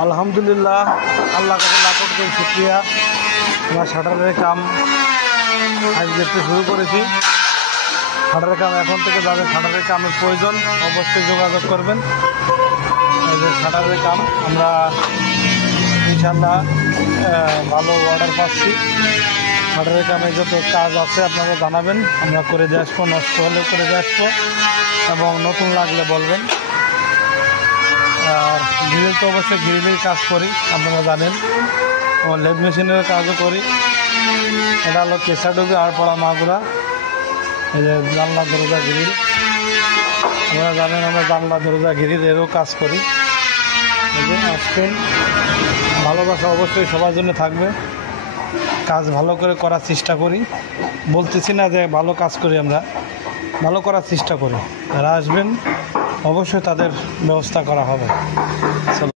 আলহামদুলিল্লাহ, আল্লাহ কাছে লাখ কোটি শুকরিয়া। আমরা শাটারের কাম আজ দেখতে শুরু করেছি। শাটারের কাম এখন থেকে যাদের শাটারের কামের প্রয়োজন অবশ্যই যোগাযোগ করবেন। এই যে শাটারের কাম আমরা ইনশাল্লাহ ভালো অর্ডার পাচ্ছি। শাটারের কামে যত কাজ আছে আপনারা জানাবেন, আমরা করে দিয়ে আসবো, নষ্ট হলেও করে দিয়ে আসবো এবং নতুন লাগলে বলবেন। আর গ্রিল তো অবশ্যই গ্রিলের কাজ করি, আপনারা জানেন। আমার লেদ মেশিনের কাজও করি। এটা হলো কেসাডুবি আর পড়া মাগুরা। এই যে জানলা দরজা গ্রিল, আপনারা জানেন আমরা জানলা দরজা গ্রিল এরও কাজ করি। এই যে আসবেন, ভালোবাসা অবশ্যই সবার জন্য থাকবে। কাজ ভালো করে করার চেষ্টা করি, বলতেছি না যে ভালো কাজ করি, আমরা ভালো করার চেষ্টা করি। যারা আসবেন অবশ্যই তাদের ব্যবস্থা করা হবে।